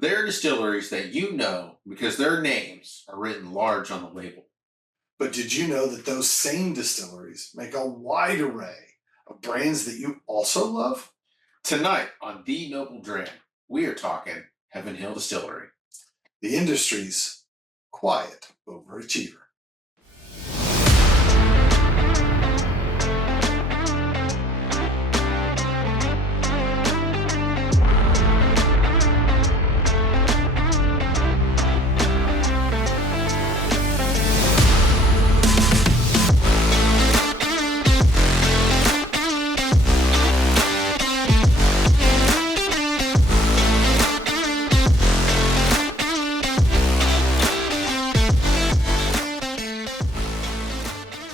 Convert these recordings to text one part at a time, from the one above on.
They're distilleries that you know because their names are written large on the label. But did you know that those same distilleries make a wide array of brands that you also love? Tonight on The Noble Dram, we are talking Heaven Hill Distillery, the industry's quiet overachiever.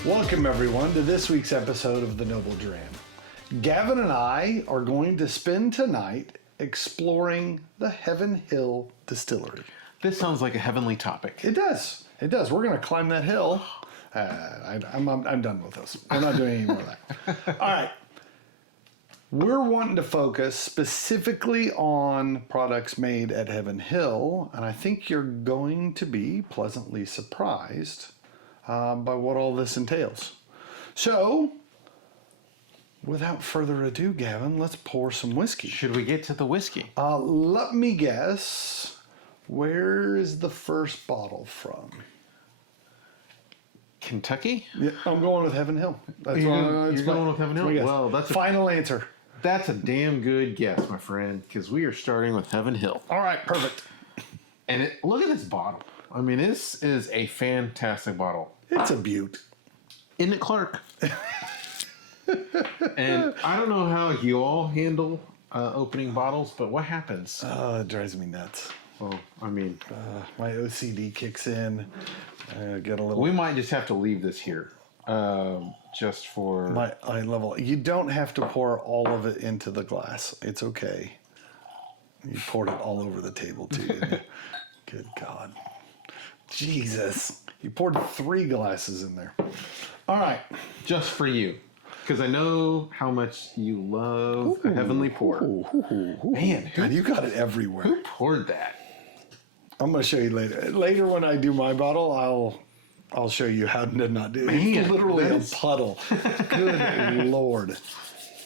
Welcome, everyone, to this week's episode of The Noble Dram. Gavin and I are going to spend tonight exploring the Heaven Hill Distillery. This sounds like a heavenly topic. It does. It does. We're going to climb that hill. I'm done with this. We're not doing any more of that. All right. We're wanting to focus specifically on products made at Heaven Hill, and I think you're going to be pleasantly surprised by what all this entails. So, without further ado, Gavin, let's pour some whiskey. Should we get to the whiskey? Let me guess. Where is the first bottle from? Kentucky? Yeah, I'm going with Heaven Hill. You're going with Heaven Hill? Well, that's final answer. That's a damn good guess, my friend, because we are starting with Heaven Hill. All right, perfect. And look at this bottle. I mean, this is a fantastic bottle. It's a beaut. Isn't it, Clark? And I don't know how you all handle opening bottles, but what happens? It drives me nuts. Well, I mean, my OCD kicks in. Get a little. We might just have to leave this here, just for my eye level. You don't have to pour all of it into the glass. It's okay. You poured it all over the table too. Didn't you? Good God, Jesus! You poured 3 glasses in there. All right, just for you. Because I know how much you love a heavenly pour. Man, God, you got it everywhere. Who poured that? I'm going to show you later. Later when I do my bottle, I'll show you how to not do it. It's literally a puddle. Good Lord.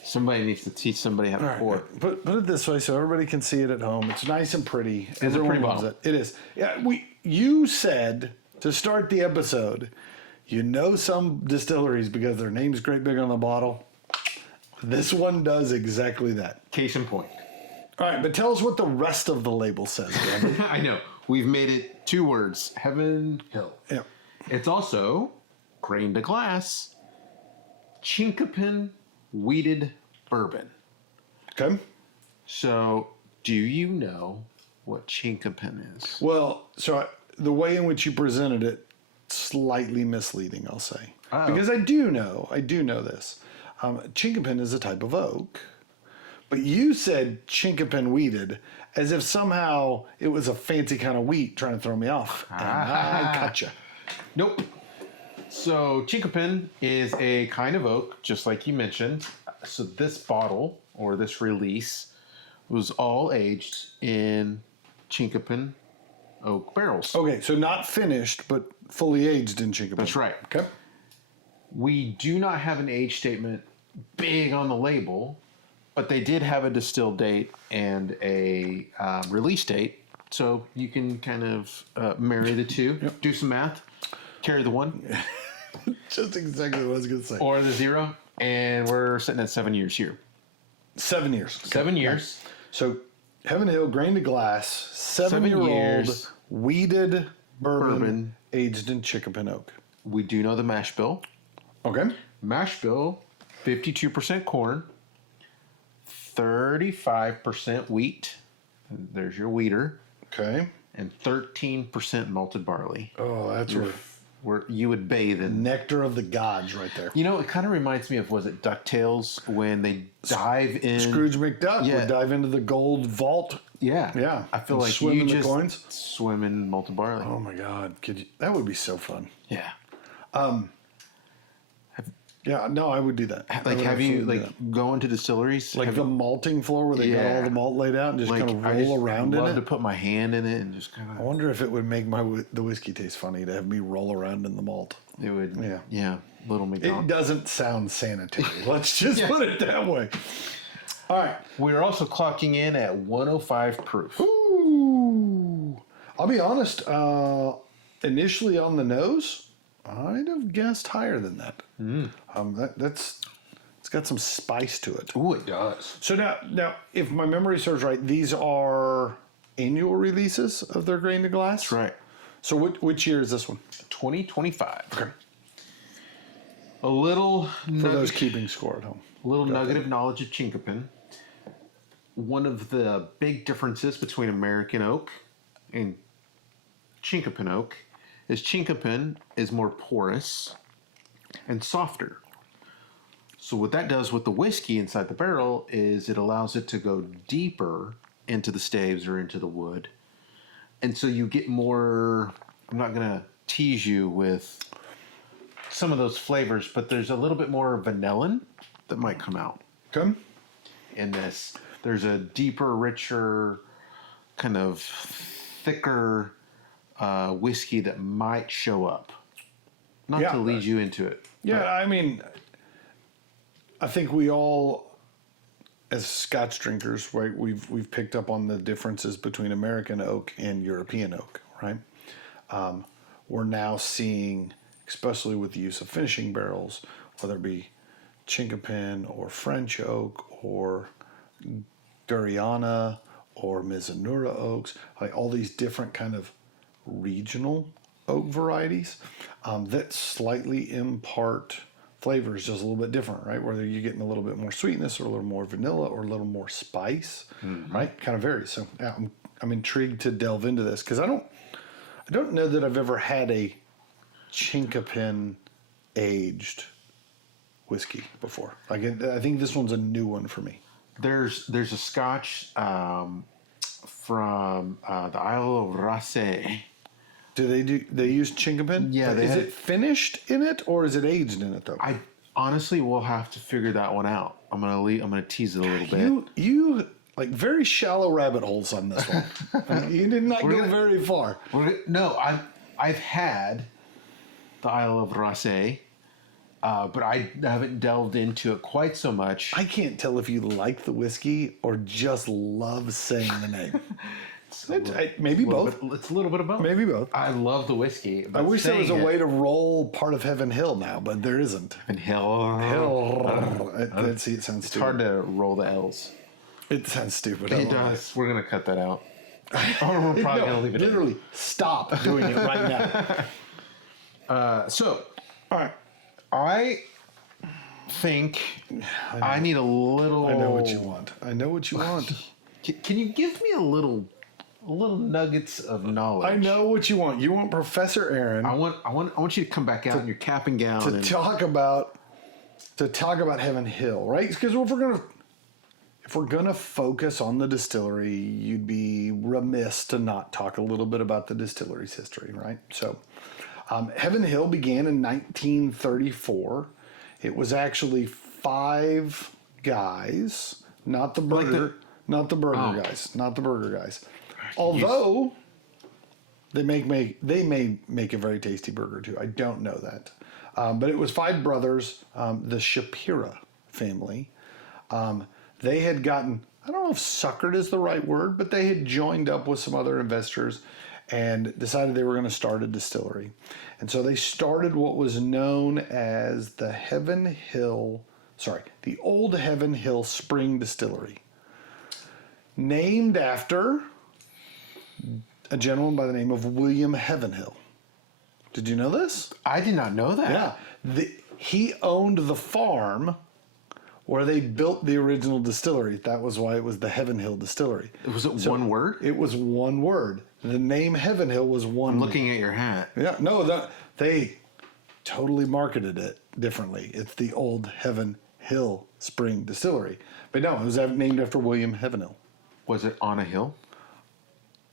Somebody needs to teach somebody how to pour. Put it this way so everybody can see it at home. It's nice and pretty. It's a pretty bottle. It is. Yeah, you said to start the episode, you know some distilleries because their name's great big on the bottle. This one does exactly that. Case in point. All right, but tell us what the rest of the label says, Gavin. I know. We've made it 2 words. Heaven Hill. Yeah. It's also grain to glass, Chinkapin wheated bourbon. Okay. So, do you know what Chinkapin is? Well, the way in which you presented it, slightly misleading, I'll say. Oh. Because I do know this. Chinkapin is a type of oak, but you said Chinkapin wheated as if somehow it was a fancy kind of wheat trying to throw me off. And I gotcha. Nope. So Chinkapin is a kind of oak, just like you mentioned. So this bottle, or this release, was all aged in Chinkapin oak barrels. Okay, so not finished, but fully aged in Chinkapin. That's right. Okay. We do not have an age statement big on the label, but they did have a distill date and a release date. So you can kind of marry the two, Yep. Do some math, carry the 1. Just exactly what I was going to say. Or the 0, and we're sitting at 7 years here. 7 years. Okay. 7 years. So Heaven Hill, grain to glass, 7-year-old wheated bourbon aged in Chinkapin oak. We do know the mash bill. Okay. Mash bill, 52% corn, 35% wheat. There's your wheater. Okay. And 13% malted barley. Oh, that's where you would bathe in. Nectar of the gods right there. You know, it kind of reminds me of, was it DuckTales when they dive in? Scrooge McDuck would dive into the gold vault. Yeah. Yeah. I feel like swim you in the just coins. swim in malted barley. Oh my God. That would be so fun. Yeah. Yeah, no, I would do that. I Like, would have you absolutely do like go into distilleries? like Have the you- malting floor where they got all the malt laid out and just like, kind of I roll just around in love it? to put my hand in it and just kind I of. wonder if it would make the whiskey taste funny to have me roll around in the malt. It would. Yeah. Little It McDonald's. doesn't sound sanitary. Let's just put it that way. All right. We're also clocking in at 105 proof. Ooh. I'll be honest. Initially on the nose, I'd have guessed higher than that. It's got some spice to it. Ooh, it does. So now, if my memory serves right, these are annual releases of their grain to glass. That's right. So which year is this one? 2025. Okay. A little For those keeping score at home. nugget of knowledge of Chinkopin. One of the big differences between American oak and Chinkopin oak is Chinkopin is more porous and softer. So what that does with the whiskey inside the barrel is it allows it to go deeper into the staves or into the wood. And so you get more, I'm not going to tease you with some of those flavors, but there's a little bit more vanillin that might come out Okay. in this. There's a deeper, richer, kind of thicker whiskey that might show up. Not Yeah. to lead you into it. Yeah, I mean, I think we all, as Scotch drinkers, right, we've picked up on the differences between American oak and European oak, right? We're now seeing, especially with the use of finishing barrels, whether it be Chinkopin or French oak or Duriana or Mizunura oaks, like all these different kind of regional oak varieties that slightly impart flavors just a little bit different, right? Whether you're getting a little bit more sweetness or a little more vanilla or a little more spice, right? Kind of varies. So yeah, I'm intrigued to delve into this because I don't know that I've ever had a Chinkopin aged whiskey before. Like I think this one's a new one for me. There's a Scotch from the Isle of Larceny. Do they use Chinkopin? Yeah, Is it finished in it or is it aged in it though? I honestly will have to figure that one out. I'm gonna tease it a little bit. You like very shallow rabbit holes on this one. You did not go very far. No, I've had the Isle of Larceny, but I haven't delved into it quite so much. I can't tell if you like the whiskey or just love saying the name. Maybe both. It's a little bit of both. Maybe both. I love the whiskey. But I wish there was a saying way to roll part of Heaven Hill now, but there isn't. And Hill. See, it sounds It's stupid. hard to roll the L's. It sounds stupid. It does. We're gonna cut that out. Or we're probably gonna leave it in. Literally, stop doing it right now. So All right. I think I need a little. I know what you want. I know what you want. Can you give me a little nuggets of knowledge? I know what you want. You want Professor Aaron I want you to come back out in your cap and gown to and talk about Heaven Hill, right? Because if we're gonna focus on the distillery, you'd be remiss to not talk a little bit about the distillery's history, right? So, Heaven Hill began in 1934. It was actually 5 guys, not the burger, not the burger guys. Although they may make a very tasty burger too. I don't know that, but it was 5 brothers, the Shapira family. They had gotten, I don't know if suckered is the right word, but they had joined up with some other investors and decided they were going to start a distillery. And so they started what was known as the Old Heaven Hill Spring Distillery, named after a gentleman by the name of William Heavenhill. Did you know this? I did not know that. Yeah. He owned the farm where they built the original distillery. That was why it was the Heavenhill Distillery. Was it one word? It was one word. The name Heavenhill was one I'm word. looking at your hat. Yeah, no, they totally marketed it differently. It's the Old Heaven Hill Spring Distillery. But no, it was named after William Heavenhill. Was it on a hill?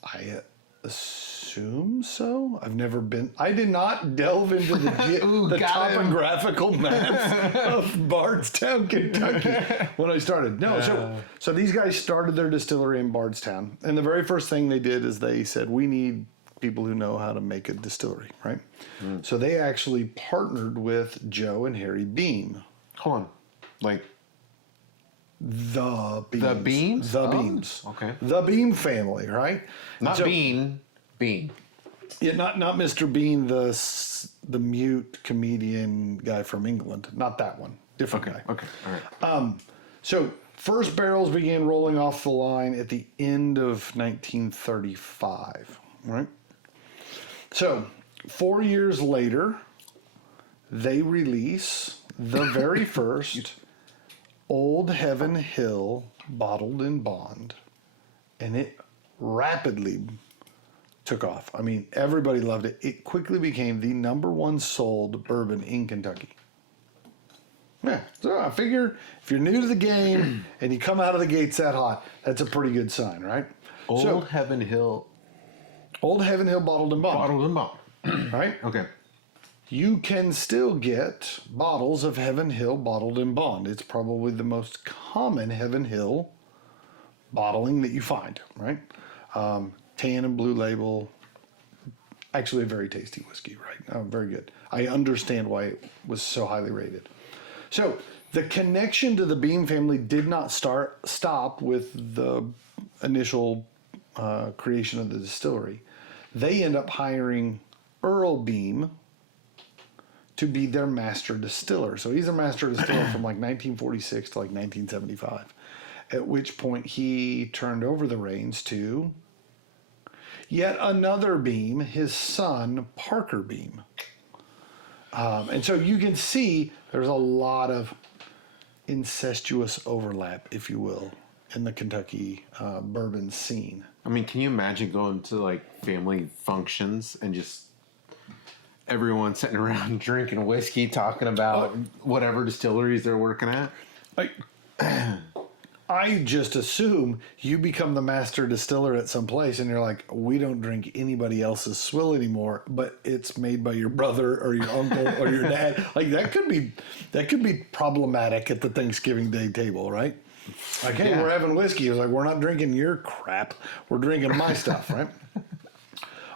I assume assume so. I've never been. I did not delve into the got him. topographical maps of Bardstown, Kentucky when I started. No, so these guys started their distillery in Bardstown, and the very first thing they did is they said, we need people who know how to make a distillery, right? So they actually partnered with Joe and Harry Beam. Hold on. Like, The Beams. The Beams? The Oh, Beams. okay. The Beam family, right? not So- Bean. Yeah, not Mr. Bean, the mute comedian guy from England. Not that one. Different guy. Okay. All right. So first barrels began rolling off the line at the end of 1935, right? So 4 years later, they release the very first Old Heaven Hill Bottled-in-Bond, and it rapidly took off. I mean, everybody loved it. It quickly became the #1 sold bourbon in Kentucky. Yeah, so I figure if you're new to the game and you come out of the gates that hot, that's a pretty good sign, right? Old Heaven Hill Old Heaven Hill Bottled-in-Bond, Bottled-in-Bond. right? Okay. You can still get bottles of Heaven Hill Bottled-in-Bond. It's probably the most common Heaven Hill bottling that you find, right? Tan and blue label. Actually a very tasty whiskey, right? Very good. I understand why it was so highly rated. So the connection to the Beam family did not stop with the initial creation of the distillery. They end up hiring Earl Beam to be their master distiller. So he's a master distiller from like 1946 to like 1975, at which point he turned over the reins to yet another Beam, his son, Parker Beam. And so you can see there's a lot of incestuous overlap, if you will, in the Kentucky bourbon scene. I mean, can you imagine going to like family functions and just everyone sitting around drinking whiskey, talking about whatever distilleries they're working at? I just assume you become the master distiller at some place and you're like, we don't drink anybody else's swill anymore, but it's made by your brother or your uncle or your dad. Like that could be problematic at the Thanksgiving Day table, right? Like, hey, we're having whiskey. It's like, we're not drinking your crap. We're drinking my stuff, right?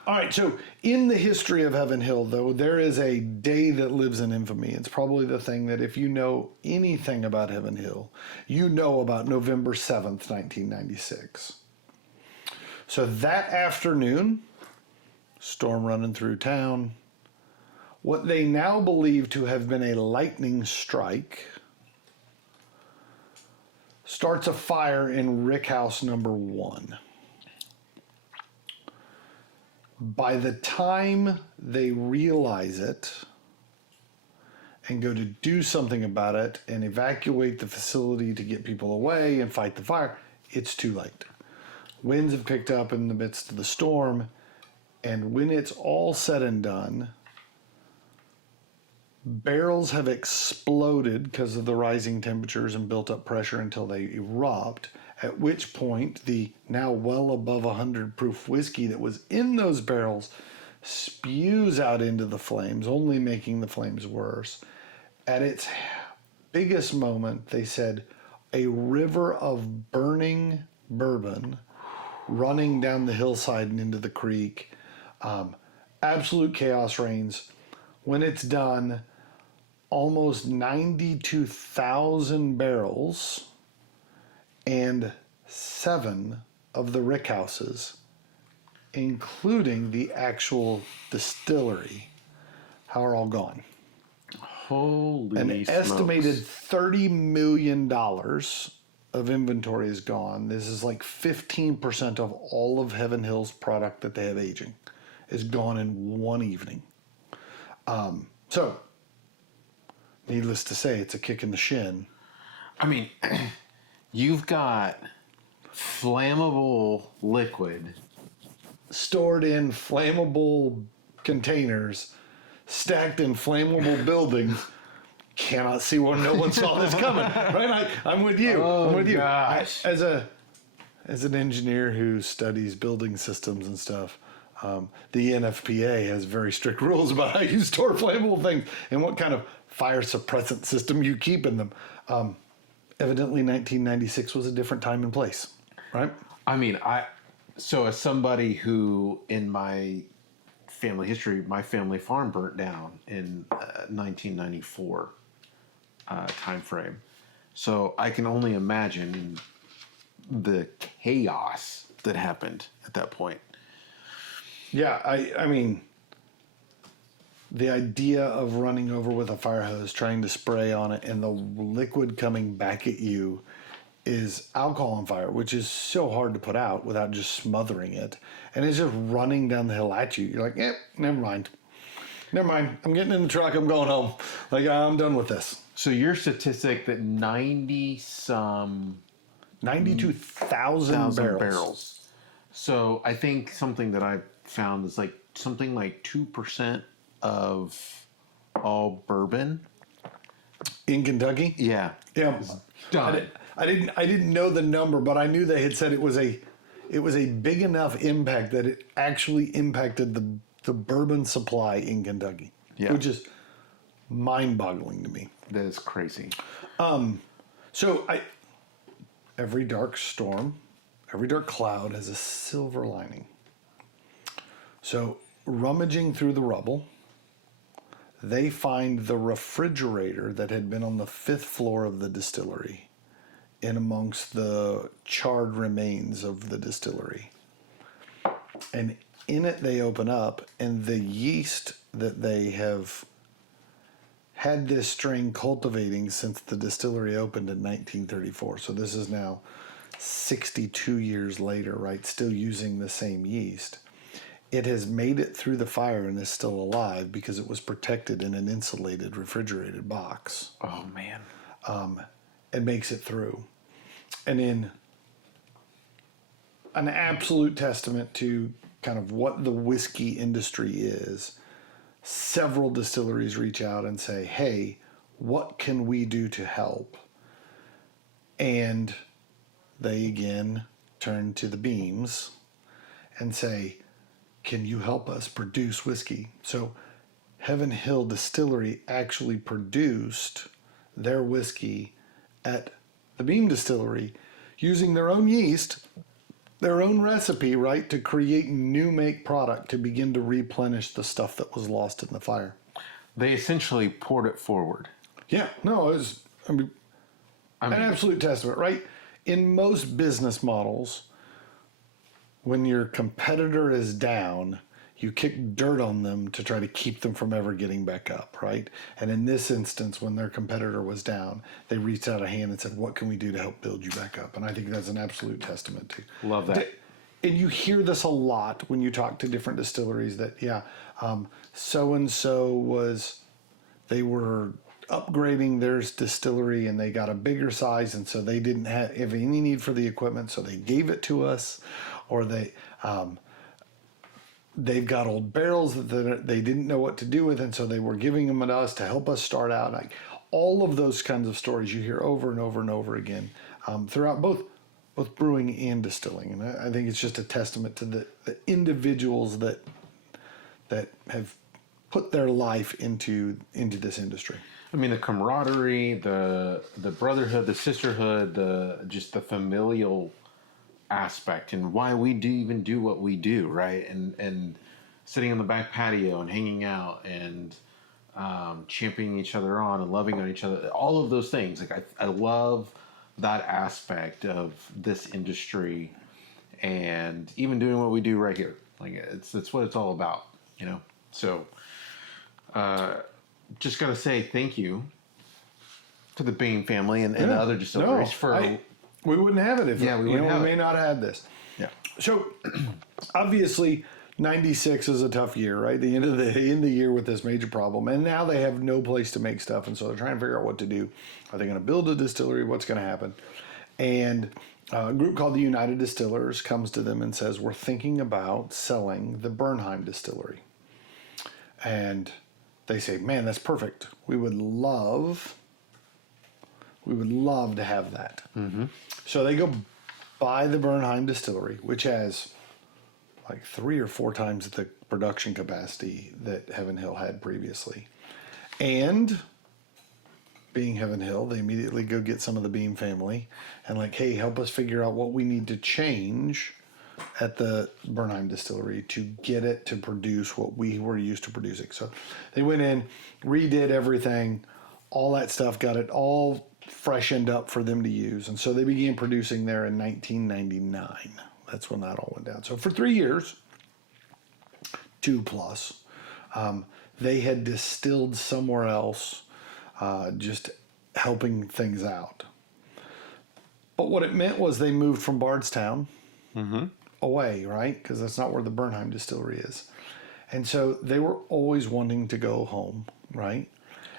All right, so in the history of Heaven Hill, though, there is a day that lives in infamy. It's probably the thing that if you know anything about Heaven Hill, you know about November 7th, 1996. So that afternoon, storm running through town, what they now believe to have been a lightning strike starts a fire in Rickhouse number 1. By the time they realize it and go to do something about it and evacuate the facility to get people away and fight the fire, it's too late. Winds have picked up in the midst of the storm, and when it's all said and done, barrels have exploded because of the rising temperatures and built up pressure until they erupt, at which point the now well above 100 proof whiskey that was in those barrels spews out into the flames, only making the flames worse. At its biggest moment, they said, a river of burning bourbon running down the hillside and into the creek. Absolute chaos reigns. When it's done, almost 92,000 barrels and 7 of the rickhouses, including the actual distillery, are all gone. Holy An smokes. estimated $30 million of inventory is gone. This is like 15% of all of Heaven Hill's product that they have aging is gone in one evening. So, needless to say, it's a kick in the shin. I mean, you've got flammable liquid Stored in flammable containers, stacked in flammable buildings. Cannot see where no one saw this coming. Right? I'm with you. I'm with you. Gosh. As an engineer who studies building systems and stuff, The NFPA has very strict rules about how you store flammable things and what kind of fire suppressant system you keep in them. Evidently, 1996 was a different time and place, right? I mean, so as somebody who in my family history, my family farm burnt down in 1994 time frame. So I can only imagine the chaos that happened at that point. Yeah, I mean, the idea of running over with a fire hose, trying to spray on it, and the liquid coming back at you is alcohol on fire, which is so hard to put out without just smothering it. And it's just running down the hill at you. You're like, never mind. Never mind. I'm getting in the truck. I'm going home. Like, I'm done with this. So your statistic that 92,000 barrels. So I think something that I found is like something like 2% of all bourbon In Kentucky? Yeah. Yeah. Done. I didn't know the number, but I knew they had said it was a big enough impact that it actually impacted the bourbon supply in Kentucky. Yeah. Which is mind-boggling to me. That is crazy. So every dark storm, every dark cloud has a silver lining. So rummaging through the rubble, they find the refrigerator that had been on the 5th floor of the distillery in amongst the charred remains of the distillery. And in it they open up, and the yeast that they have had this strain cultivating since the distillery opened in 1934. So this is now 62 years later, right? Still using the same yeast. It has made it through the fire and is still alive because it was protected in an insulated, refrigerated box. Oh, man. And makes it through. And in an absolute testament to kind of what the whiskey industry is, several distilleries reach out and say, hey, what can we do to help? And they again turn to the beams and say, can you help us produce whiskey? So Heaven Hill Distillery actually produced their whiskey at the Beam Distillery using their own yeast, their own recipe, right, to create new make product to begin to replenish the stuff that was lost in the fire. They essentially poured it forward. Yeah, no, it was an absolute testament, right? In most business models, when your competitor is down, you kick dirt on them to try to keep them from ever getting back up, right? And in this instance, when their competitor was down, they reached out a hand and said, what can we do to help build you back up? And I think that's an absolute testament to. Love that. And you hear this a lot when you talk to different distilleries that, so-and-so they were upgrading their distillery and they got a bigger size, and so they didn't have any need for the equipment, so they gave it to us, or they've got old barrels that they didn't know what to do with, and so they were giving them to us to help us start out. Like all of those kinds of stories you hear over and over and over again throughout both brewing and distilling. And I think it's just a testament to the individuals that have put their life into this industry. I mean, the camaraderie, the brotherhood, the sisterhood, just the familial aspect, and why we even do what we do, right? And sitting on the back patio and hanging out and championing each other on and loving on each other, all of those things. Like I love that aspect of this industry, and even doing what we do right here. Like it's what it's all about, you know. So just gotta say thank you to the Bain family and the other distilleries we wouldn't have it if we may not have had this. Yeah. So obviously 96 is a tough year, right? The end of the year with this major problem, and now they have no place to make stuff, and so they're trying to figure out what to do. Are they going to build a distillery? What's going to happen? And a group called the United Distillers comes to them and says, we're thinking about selling the Bernheim distillery. And they say, man, that's perfect. We would love to have that. Mm-hmm. So they go buy the Bernheim distillery, which has like 3 or 4 times the production capacity that Heaven Hill had previously. And being Heaven Hill, they immediately go get some of the Beam family and like, hey, help us figure out what we need to change at the Bernheim distillery to get it to produce what we were used to producing. So they went in, redid everything, all that stuff, got it all freshened up for them to use. And so they began producing there in 1999. That's when that all went down. So for 3 years, 2 plus, they had distilled somewhere else, just helping things out. But what it meant was they moved from Bardstown away, right? Because that's not where the Bernheim distillery is. And so they were always wanting to go home, right?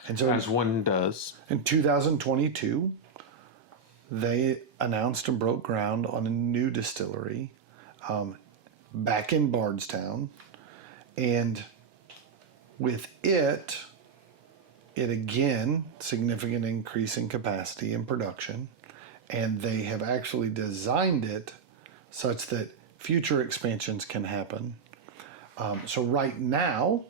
And so As one does. in 2022, they announced and broke ground on a new distillery back in Bardstown. And with it again, significant increase in capacity and production. And they have actually designed it such that future expansions can happen. So right now,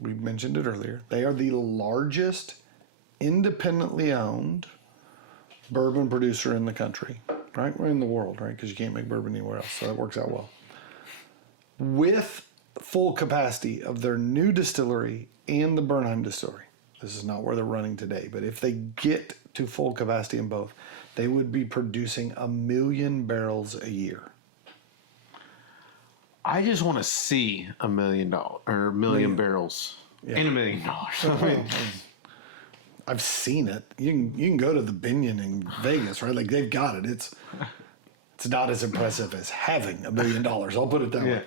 we mentioned it earlier, they are the largest independently owned bourbon producer in the country, right? We're in the world, right? Because you can't make bourbon anywhere else, so that works out well. With full capacity of their new distillery and the Bernheim distillery, this is not where they're running today, but if they get to full capacity in both, they would be producing 1 million barrels a year. I just want to see $1 million or 1 million barrels Yeah. and $1 million. I mean, I've seen it. You can go to the Binion in Vegas, right? Like they've got it. It's not as impressive as having $1 million. I'll put it that way.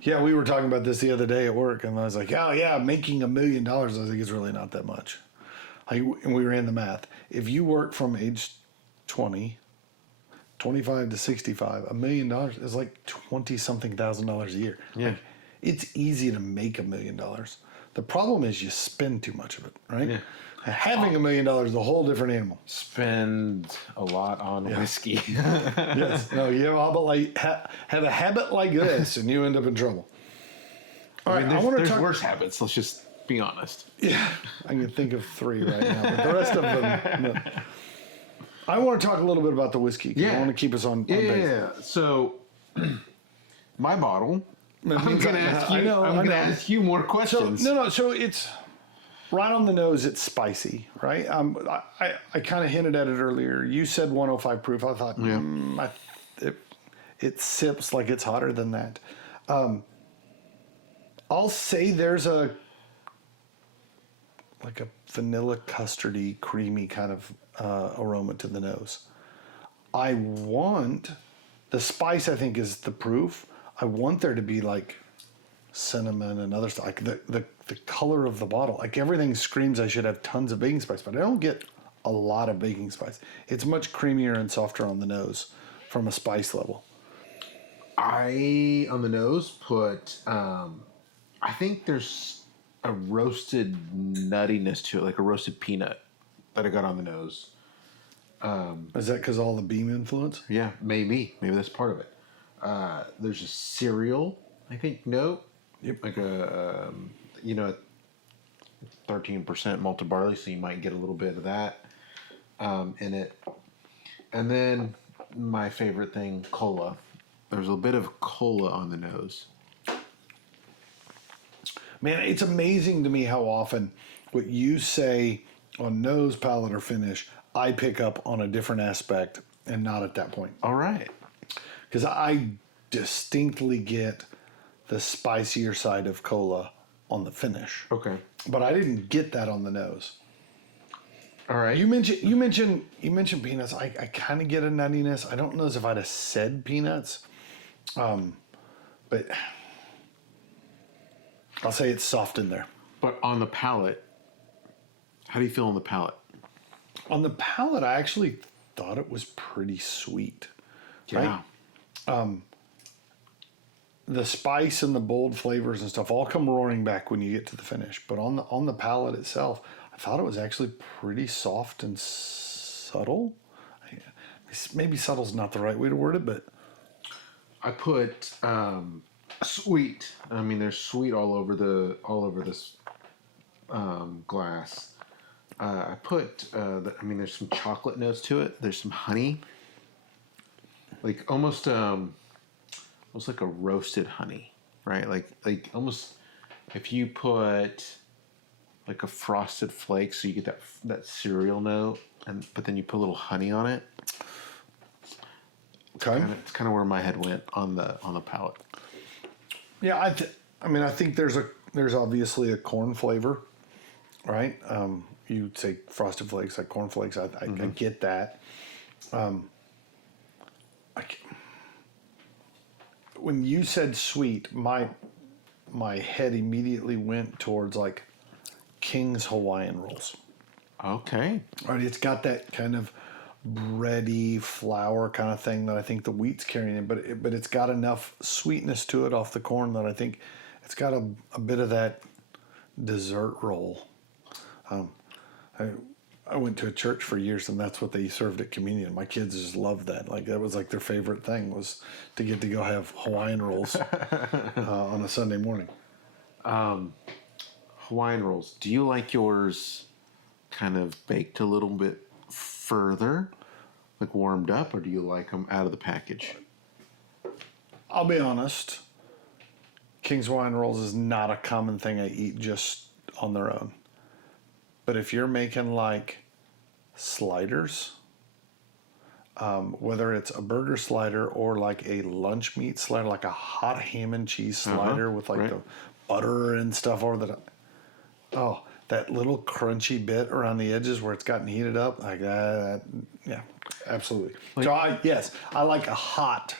Yeah, we were talking about this the other day at work, and I was like, "Oh yeah, making $1 million. I think it's really not that much." And we ran the math. If you work from age 25 to 65, $1 million is like $20-something thousand a year. Yeah. Like, it's easy to make $1 million. The problem is you spend too much of it, right? Yeah. Having $1 million is a whole different animal. Spend a lot on whiskey. Yes. No, you have a habit like this, and you end up in trouble. All right, I want to there's talk. worse habits. Let's just be honest. Yeah, I can think of 3 right now, but the rest of them. No. I want to talk a little bit about the whiskey. 'Cause I want to keep us on base. Yeah. So, my bottle. I'm means going to I- ask I you. know, I'm I going to know. ask you more So questions. so it's right on the nose. It's spicy, right? I kind of hinted at it earlier. You said 105 proof. I thought it sips like it's hotter than that. I'll say there's a vanilla custardy, creamy kind of aroma to the nose. I want the spice. I think is the proof. I want there to be like cinnamon and other stuff, like the color of the bottle. Like everything screams I should have tons of baking spice, but I don't get a lot of baking spice. It's much creamier and softer on the nose from a spice level. I, on the nose, put, I think there's a roasted nuttiness to it, like a roasted peanut that I got on the nose. Is that because all the Beam influence? Yeah, maybe. Maybe that's part of it. There's a cereal, I think, note. Yep. Like a, 13% malted barley, so you might get a little bit of that in it. And then my favorite thing, cola. There's a bit of cola on the nose. Man, it's amazing to me how often what you say on nose, palate, or finish, I pick up on a different aspect and not at that point. All right. Because I distinctly get the spicier side of cola on the finish. Okay. But I didn't get that on the nose. All right. You mentioned peanuts. I kind of get a nuttiness. I don't know as if I'd have said peanuts. But I'll say it's soft in there. But on the palate, how do you feel on the palate? On the palate, I actually thought it was pretty sweet. Yeah. Right? The spice and the bold flavors and stuff all come roaring back when you get to the finish. But on the palate itself, I thought it was actually pretty soft and subtle. Maybe subtle's not the right way to word it, but I put sweet. I mean, there's sweet all over this glass. I put. There's some chocolate notes to it. There's some honey, like almost like a roasted honey, right? Like almost if you put like a frosted flake, so you get that cereal note, but then you put a little honey on it. Okay. It's kind of where my head went on the palate. Yeah, I think there's obviously a corn flavor, right? You'd say frosted flakes, like corn flakes. I get that. When you said sweet, my head immediately went towards like King's Hawaiian rolls. Okay. Right, it's got that kind of bready flour kind of thing that I think the wheat's carrying in, but it's got enough sweetness to it off the corn that I think it's got a bit of that dessert roll. I went to a church for years, and that's what they served at communion. My kids just loved that. Like that was like their favorite thing was to get to go have Hawaiian rolls on a Sunday morning. Hawaiian rolls. Do you like yours kind of baked a little bit further, like warmed up, or do you like them out of the package? I'll be honest. King's Hawaiian rolls is not a common thing I eat just on their own. But if you're making like sliders, whether it's a burger slider or like a lunch meat slider, like a hot ham and cheese slider with like the butter and stuff over the top. That little crunchy bit around the edges where it's gotten heated up, like that, yeah, absolutely. Like, so I like a hot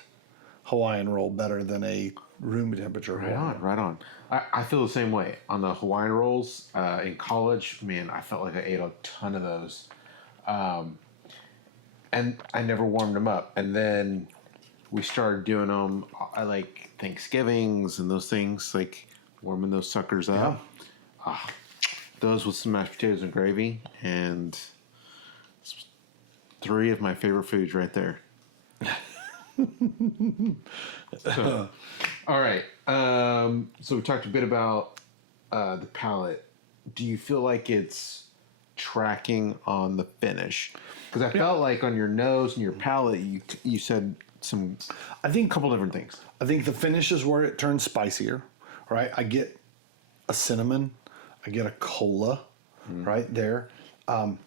Hawaiian roll better than a room temperature Hawaiian. Right on. I feel the same way. On the Hawaiian rolls in college, man, I felt like I ate a ton of those. And I never warmed them up. And then we started doing them at like Thanksgivings and those things, like warming those suckers up. Yeah. Those with some mashed potatoes and gravy, and it's 3 of my favorite foods right there. So, all right. So we talked a bit about the palate. Do you feel like it's tracking on the finish? Because I felt like on your nose and your palate, you said a couple different things. I think the finish is where it turns spicier, right? I get a cinnamon. I get a cola right there. And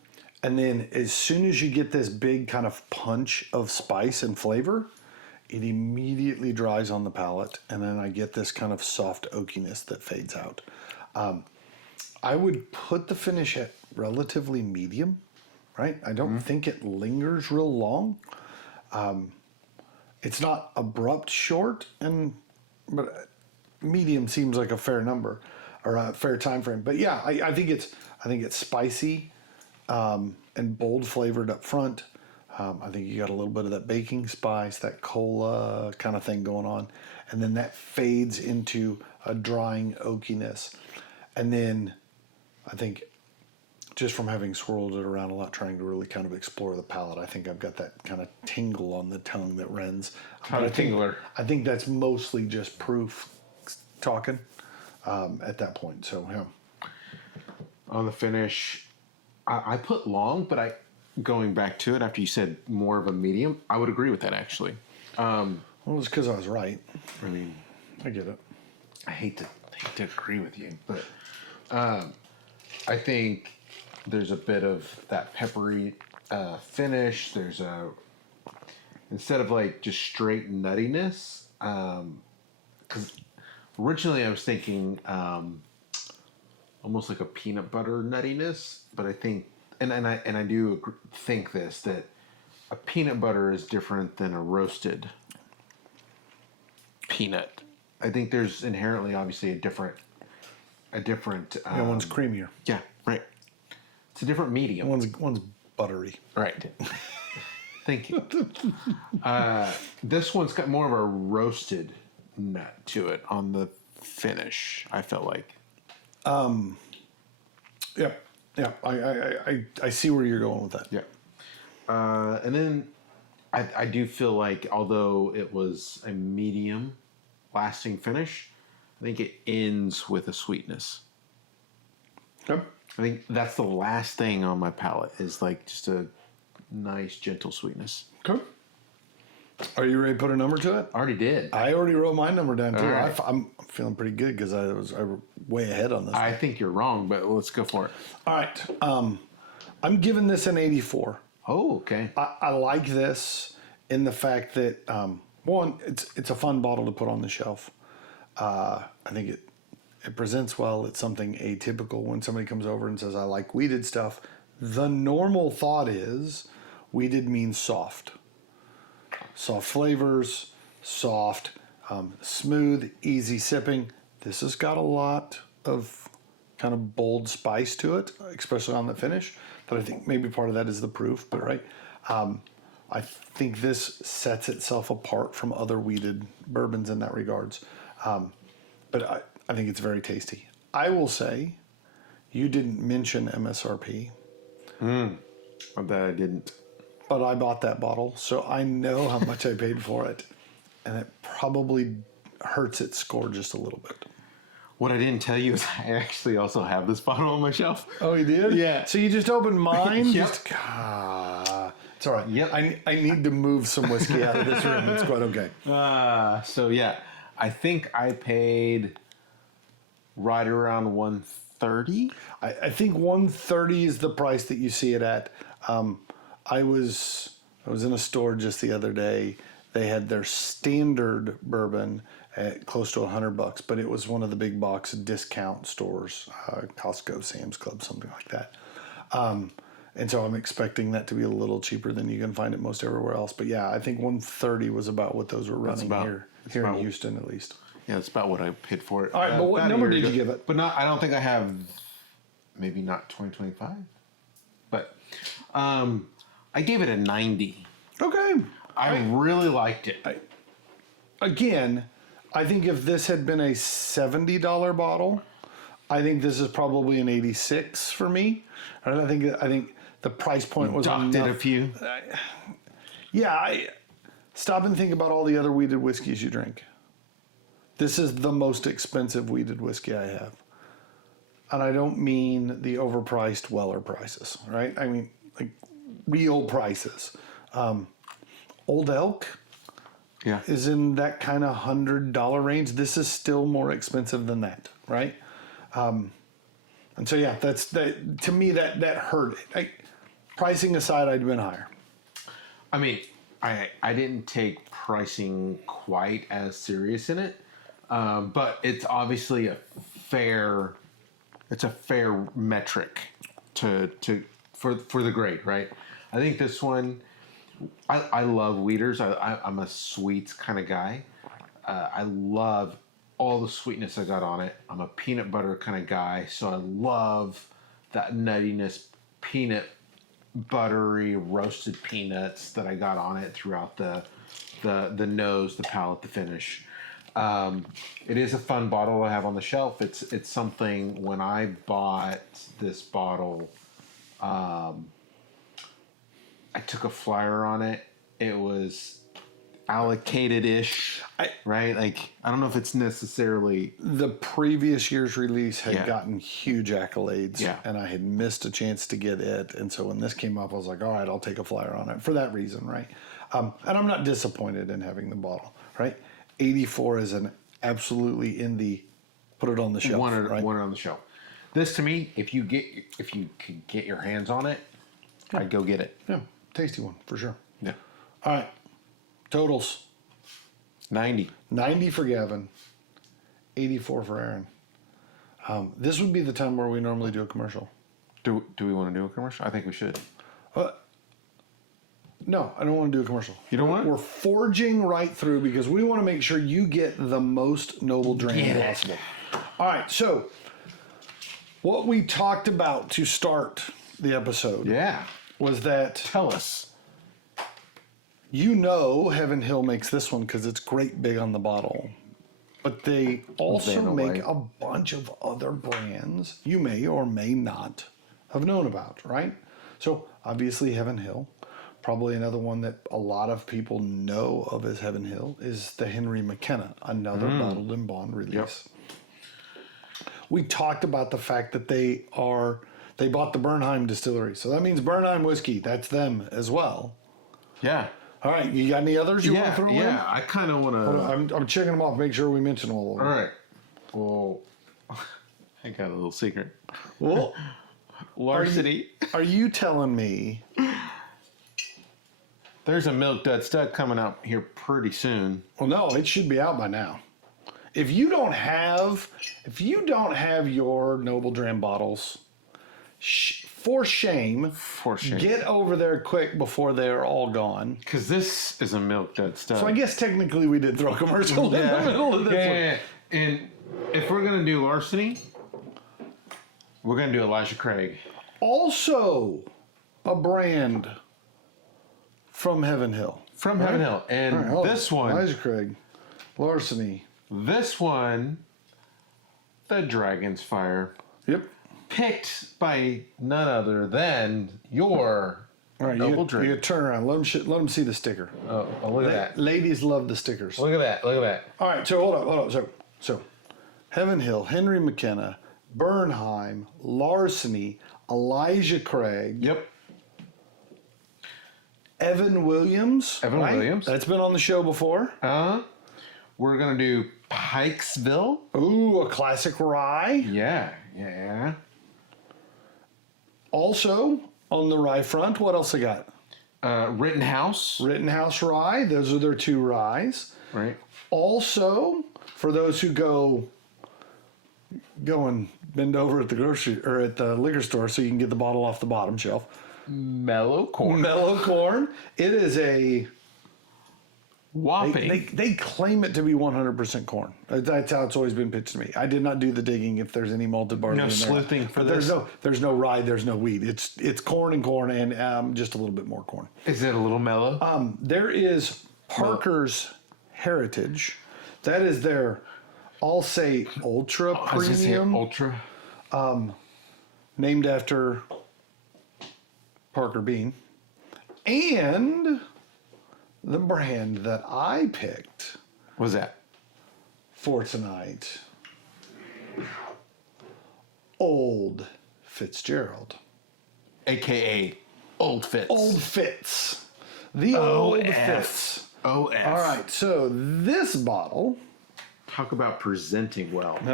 then as soon as you get this big kind of punch of spice and flavor, it immediately dries on the palate. And then I get this kind of soft oakiness that fades out. I would put the finish at relatively medium, right? I don't think it lingers real long. It's not abrupt short, but medium seems like a fair number. Or a fair time frame, but yeah, I think it's spicy and bold flavored up front. I think you got a little bit of that baking spice, that cola kind of thing going on, and then that fades into a drying oakiness. And then I think just from having swirled it around a lot, trying to really kind of explore the palate, I think I've got that kind of tingle on the tongue that rends. Tingler. I think that's mostly just proof talking. At that point, so yeah. On the finish, I put long, but going back to it after you said more of a medium, I would agree with that actually. Well, it was because I was right. I mean, I get it. I hate to agree with you, but I think there's a bit of that peppery finish. There's instead of like just straight nuttiness, because originally I was thinking almost like a peanut butter nuttiness, but I think, and I do think that a peanut butter is different than a roasted peanut. I think there's inherently, obviously, a different. One's creamier. Yeah, right. It's a different medium. One's buttery. Right. Thank you. This one's got more of a roasted nut to it on the finish, I felt like. Yeah. I see where you're going with that. Yeah. And then I do feel like although it was a medium lasting finish, I think it ends with a sweetness. Okay. I think that's the last thing on my palate is like just a nice gentle sweetness. Okay. Are you ready to put a number to it? I already did. I already wrote my number down too. All right. I'm feeling pretty good because I was way ahead on this. I think you're wrong, but let's go for it. All right. I'm giving this an 84. Oh, okay. I like this in the fact that one, it's a fun bottle to put on the shelf. I think it presents well. It's something atypical when somebody comes over and says, I like weeded stuff. The normal thought is weeded means soft. Soft flavors, soft, smooth, easy sipping. This has got a lot of kind of bold spice to it, especially on the finish. But I think maybe part of that is the proof, but right. I think this sets itself apart from other weeded bourbons in that regards. But I think it's very tasty. I will say, you didn't mention MSRP. That I didn't. But I bought that bottle, so I know how much I paid for it. And it probably hurts its score just a little bit. What I didn't tell you is I actually also have this bottle on my shelf. Oh, you did? Yeah. So you just opened mine? Yep. It's all right. Yep. I need to move some whiskey out of this room. It's quite okay. So yeah, I think I paid right around 130. I think 130 is the price that you see it at. I was in a store just the other day. They had their standard bourbon at close to $100, but it was one of the big box discount stores, Costco, Sam's Club, something like that. And so I'm expecting that to be a little cheaper than you can find it most everywhere else. But yeah, I think 130 was about what those were running here in Houston at least. Yeah, that's about what I paid for it. All right, but what number did you give it? But I don't think I have, maybe not 2025. But I gave it a 90. Okay. I really liked it. Again, I think if this had been a $70 bottle, I think this is probably an 86 for me. I think the price point was Docked enough. it a few. I stop and think about all the other weeded whiskeys you drink. This is the most expensive weeded whiskey I have. And I don't mean the overpriced Weller prices, right? I mean like real prices. Old Elk is in that kind of $100 range. This is still more expensive than that, right? And so yeah, that's that. To me, that hurt. Pricing aside, I'd been higher. I mean, I didn't take pricing quite as serious in it, but it's obviously a fair metric for the grade, right? I think this one, I love weeders. I'm a sweets kind of guy. I love all the sweetness I got on it. I'm a peanut butter kind of guy, so I love that nuttiness, peanut buttery roasted peanuts that I got on it throughout the nose, the palate, the finish. It is a fun bottle to have on the shelf. It's something when I bought this bottle, I took a flyer on it. It was allocated-ish, right? Like, I don't know if it's necessarily... The previous year's release had Yeah. gotten huge accolades, Yeah. and I had missed a chance to get it. And so when this came up, I was like, all right, I'll take a flyer on it for that reason, right? And I'm not disappointed in having the bottle, right? 84 is an absolutely in the put it on the shelf, right? One on the shelf. This, to me, if you could get your hands on it, I'd go get it. Yeah, tasty one for sure. Yeah. All right, totals 90. 90 for Gavin, 84 for Aaron. This would be the time where we normally do a commercial. Do we want to do a commercial? I think we should. No, I don't want to do a commercial. You don't want it? We're forging right through because we want to make sure you get the most Noble Dram Get it. possible. All right, so what we talked about to start the episode Yeah. was that Tell us. Heaven Hill makes this one because it's great big on the bottle. But they also Vanilla make White. a bunch of other brands you may or may not have known about, right? So obviously Heaven Hill, probably another one that a lot of people know of as Heaven Hill, is the Henry McKenna, another bottled in bond release. We talked about the fact that they bought the Bernheim distillery. So that means Bernheim whiskey. That's them as well. Yeah. All right. You got any others you want to throw in? Yeah, I kind of want to... I'm checking them off. Make sure we mention all of them. All right. Well, I got a little secret. Well, Larceny. are you telling me... There's a Milk Dud Stud coming out here pretty soon. Well, no, it should be out by now. If you don't have your Noble Dram bottles, for shame, get over there quick before they're all gone. Because this is a Milk Dud Stud. So I guess technically we did throw a commercial in the middle of this one. Yeah. And if we're going to do Larceny, we're going to do Elijah Craig. Also, a brand from Heaven Hill. From Heaven Hill. And this one... Elijah Craig, Larceny. This one, the Dragon's Fire. Yep. Picked by none other than your Noble Dram. You turn around. Let them see the sticker. Oh, look at that. Ladies love the stickers. Look at that. Look at that. All right, so hold up. So Heaven Hill, Henry McKenna, Bernheim, Larceny, Elijah Craig. Yep. Evan Williams. Williams. That's been on the show before. We're going to do Pikesville. Ooh, a classic rye. Yeah. Also, on the rye front, what else I got? Rittenhouse. Rittenhouse rye. Those are their two ryes. Right. Also, for those who go and bend over at the grocery or at the liquor store so you can get the bottle off the bottom shelf. Mellow Corn. Mellow Corn. It is a whopping. They claim it to be 100% corn. That's how it's always been pitched to me. I did not do the digging if there's any malted barley in there. No sleuthing for this. this. There's no rye. There's no wheat. It's corn and just a little bit more corn. Is it a little mellow? There is Parker's Heritage. That is their, I'll say, ultra premium. Ultra. Named after Parker Bean. And the brand that I picked What was that? for tonight, Old Fitzgerald. AKA Old Fitz. Old Fitz. The Old Fitz. OF. All right, so this bottle. Talk about presenting well. No.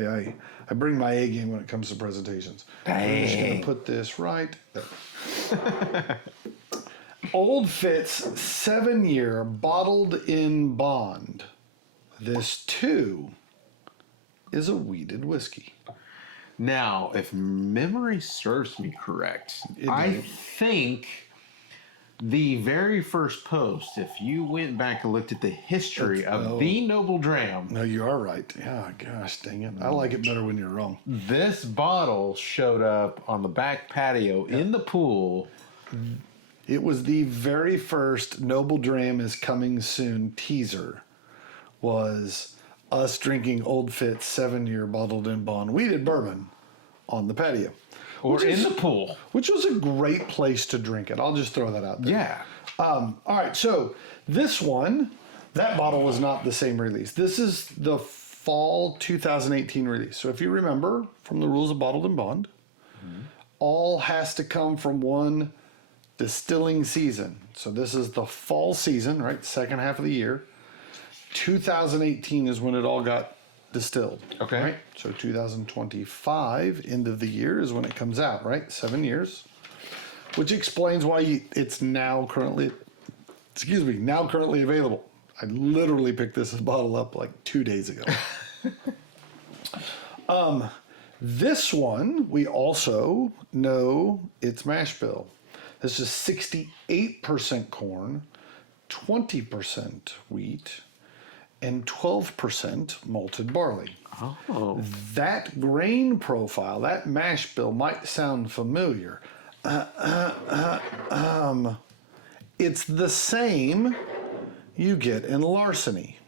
I bring my A game when it comes to presentations. I'm just going to put this right there. Old Fitz 7-year bottled in bond. This too is a wheated whiskey. Now, if memory serves me correct, I think the very first post, if you went back and looked at the history of the Noble Dram. No, you are right. Yeah, gosh dang it. I like it better when you're wrong. This bottle showed up on the back patio in the pool. It was the very first Noble Dram is coming soon teaser. Was us drinking Old Fitz 7-year bottled in bond wheated bourbon on the patio. Or in the pool. Which was a great place to drink it. I'll just throw that out there. Yeah. All right, so this one, that bottle was not the same release. This is the fall 2018 release. So if you remember from the rules of bottled in bond, all has to come from one distilling season. So this is the fall season, right? Second half of the year. 2018 is when it all got distilled. Okay. Right? So 2025, end of the year, is when it comes out, right? 7 years. Which explains why it's now currently available. I literally picked this bottle up like 2 days ago. This one, we also know it's mash bill. This is 68% corn, 20% wheat, and 12% malted barley. Oh. That grain profile, that mash bill might sound familiar. It's the same you get in Larceny.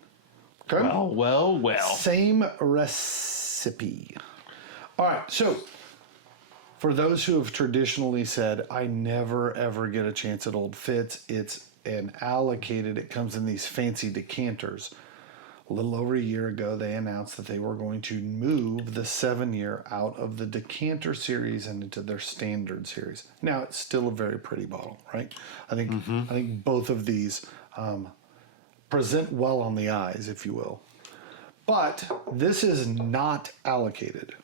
Okay? Well. Same recipe. All right, so For those who have traditionally said, I never ever get a chance at Old Fitz, it's an allocated, it comes in these fancy decanters. A little over a year ago, they announced that they were going to move the 7-year out of the decanter series and into their standard series. Now, it's still a very pretty bottle, right? I think both of these present well on the eyes, if you will. But this is not allocated.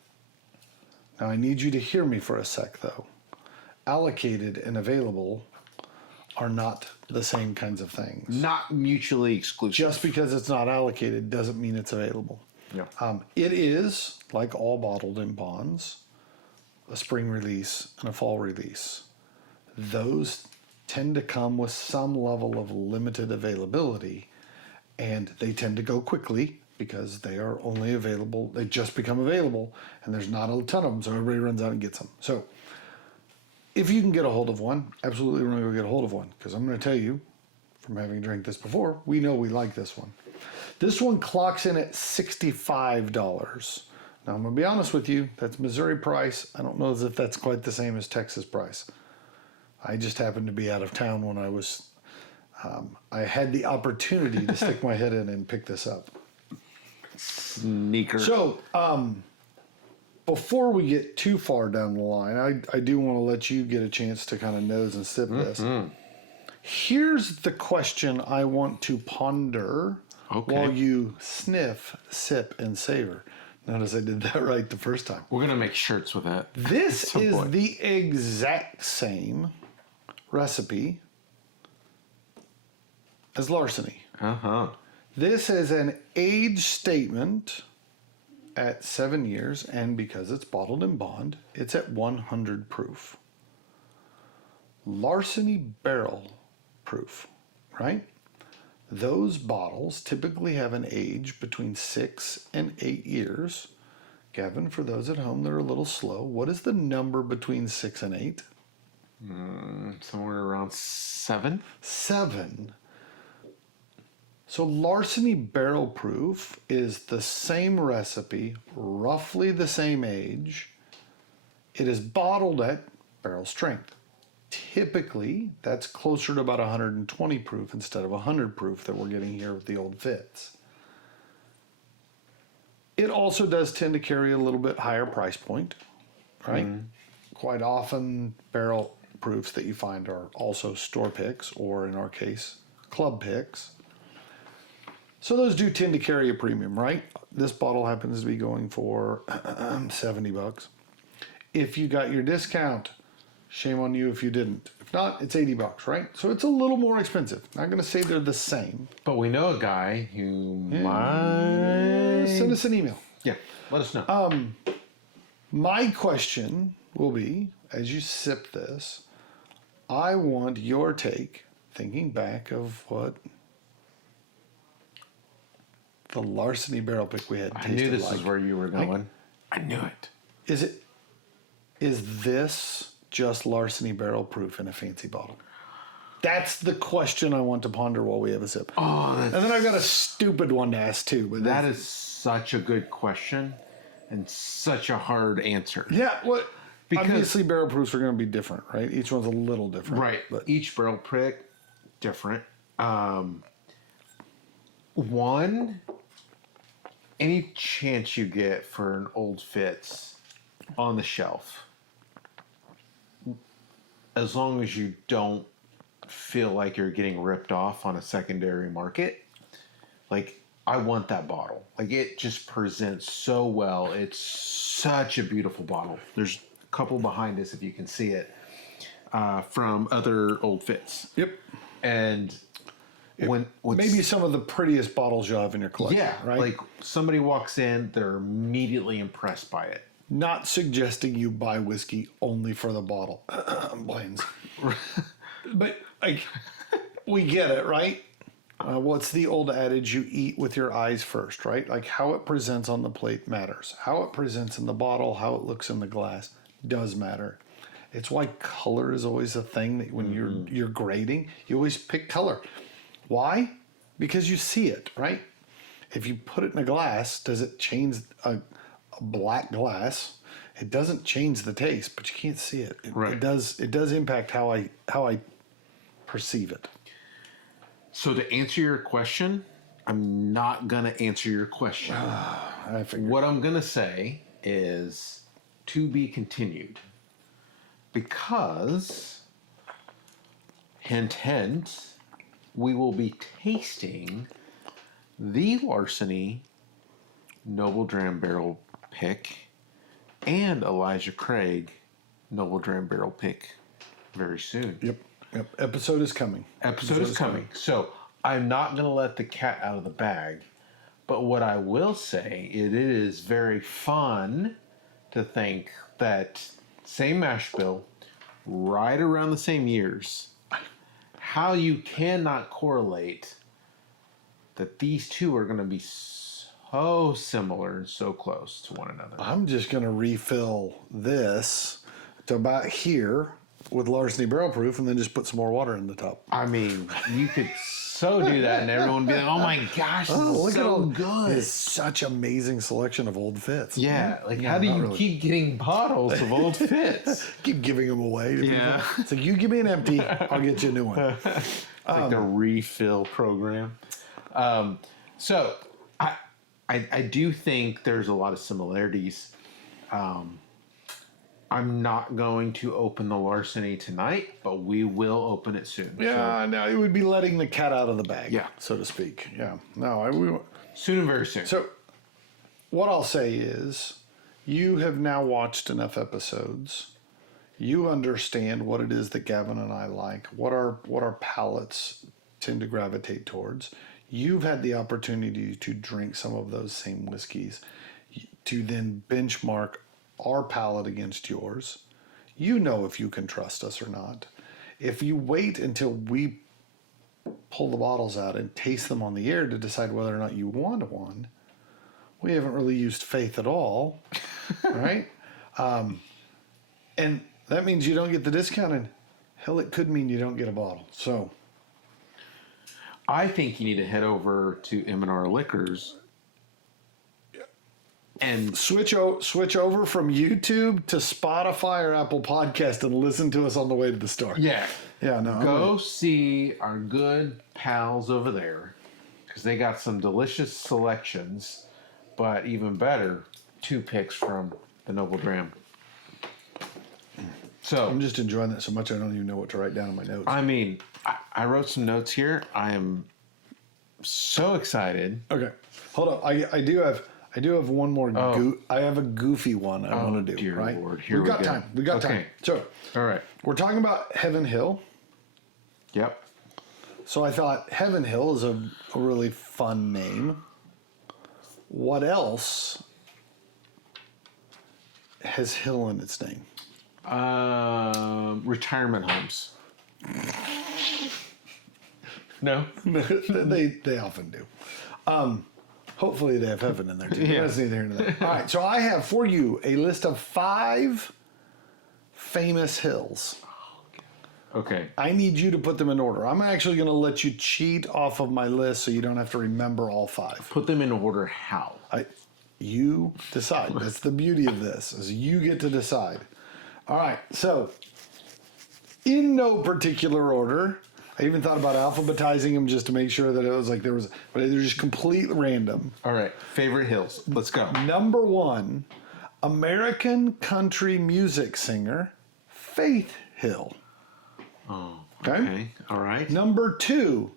Now, I need you to hear me for a sec, though. Allocated and available are not the same kinds of things. Not mutually exclusive. Just because it's not allocated doesn't mean it's available. Yeah. It is, like all bottled in bonds, a spring release and a fall release. Those tend to come with some level of limited availability, and they tend to go quickly because they are only available, they just become available, and there's not a ton of them, so everybody runs out and gets them. So if you can get a hold of one, absolutely run and go get a hold of one, because I'm going to tell you, from having drank this before, we know we like this one. This one clocks in at $65. Now, I'm going to be honest with you, that's Missouri price. I don't know if that's quite the same as Texas price. I just happened to be out of town when I was, I had the opportunity to stick my head in and pick this up. Sneaker. So, before we get too far down the line, I do want to let you get a chance to kind of nose and sip this. Here's the question I want to ponder while you sniff, sip, and savor. Notice I did that right the first time. We're going to make shirts with that. This is the exact same recipe as Larceny. Uh-huh. This is an age statement at 7 years, and because it's bottled in bond, it's at 100 proof. Larceny barrel proof, right? Those bottles typically have an age between 6 and 8 years. Gavin, for those at home that are a little slow, what is the number between 6 and 8? Somewhere around 7. 7. So Larceny barrel proof is the same recipe, roughly the same age. It is bottled at barrel strength. Typically, that's closer to about 120 proof instead of 100 proof that we're getting here with the Old Fitz. It also does tend to carry a little bit higher price point, right? Quite often, barrel proofs that you find are also store picks, or in our case, club picks. So those do tend to carry a premium, right? This bottle happens to be going for $70. If you got your discount, shame on you if you didn't. If not, it's $80, right? So it's a little more expensive. Not going to say they're the same. But we know a guy who might... Send us an email. Yeah, let us know. My question will be, as you sip this, I want your take, thinking back of what the Larceny barrel pick we had I tasted knew this like. is where you were going. I knew it. Is this just Larceny barrel proof in a fancy bottle? That's the question I want to ponder while we have a sip. Oh, And then I've got a stupid one to ask too. But that is such a good question and such a hard answer. yeah, what? Because- Obviously, barrel proofs are going to be different, right? Each one's a little different. Right. But Each barrel prick, different. One, any chance you get for an Old Fitz on the shelf, as long as you don't feel like you're getting ripped off on a secondary market, like, I want that bottle. Like, it just presents so well. It's such a beautiful bottle. There's a couple behind us if you can see it, from other Old Fitz. Yep. And Maybe some of the prettiest bottles you'll have in your collection, yeah, right? like somebody walks in, they're immediately impressed by it. Not suggesting you buy whiskey only for the bottle. Blaines. But, like, we get it, right? What's the old adage, you eat with your eyes first, right? Like, how it presents on the plate matters. How it presents in the bottle, how it looks in the glass does matter. It's why color is always a thing that when you're grading, you always pick color. Why? Because you see it, right? If you put it in a glass, does it change a black glass It doesn't change the taste, but you can't see it. Right. It does impact how I perceive it. So to answer your question, I'm not gonna answer your question. I figured. What I'm gonna say is to be continued, because hint hint, we will be tasting the Larceny Noble Dram Barrel Pick and Elijah Craig Noble Dram Barrel Pick very soon. Yep. Episode is coming. Episode is coming. So I'm not going to let the cat out of the bag. But what I will say, it is very fun to think that same mash bill, right around the same years, how you cannot correlate that these two are going to be so similar and so close to one another. I'm just going to refill this to about here with Larceny Barrel Proof and then just put some more water in the top. I mean, you could so do that and everyone would be like, oh my gosh, this is so good. It's such amazing selection of Old Fits. Yeah, like how do you keep getting bottles of Old Fits? Keep giving them away to people. It's like, you give me an empty, I'll get you a new one. It's like the refill program. So I do think there's a lot of similarities. I'm not going to open the Larceny tonight, but we will open it soon. Yeah, no, it would be letting the cat out of the bag, so to speak. Yeah, no, soon and very soon. So, what I'll say is, you have now watched enough episodes. You understand what it is that Gavin and I like, what our palates tend to gravitate towards. You've had the opportunity to drink some of those same whiskeys, to then benchmark our palate against yours. You know if you can trust us or not. If you wait until we pull the bottles out and taste them on the air to decide whether or not you want one, we haven't really used faith at all, right? And that means you don't get the discount, and hell, it could mean you don't get a bottle. So I think you need to head over to M&R Liquors and switch over from YouTube to Spotify or Apple Podcast and listen to us on the way to the store. Yeah. No. Go see our good pals over there, because they got some delicious selections, but even better, 2 picks from the Noble Dram. So I'm just enjoying that so much I don't even know what to write down in my notes. I mean, I wrote some notes here. I am so excited. Okay, hold on. I do have one more. I have a goofy one I want to do. Dear right? Lord. Here We've got time. We got time. So, all right. We're talking about Heaven Hill. Yep. So I thought Heaven Hill is a really fun name. What else has Hill in its name? Retirement homes. No? they often do. Hopefully they have heaven in there too. Yeah. That's neither here nor there. All right, so I have for you a list of 5 famous hills. Okay. I need you to put them in order. I'm actually going to let you cheat off of my list so you don't have to remember all 5. Put them in order how? You decide. That's the beauty of this, is you get to decide. All right, so in no particular order, I even thought about alphabetizing them just to make sure that it was like but they're just complete random. All right, favorite hills. Let's go. Number 1, American country music singer, Faith Hill. Oh, Okay. All right. Number 2,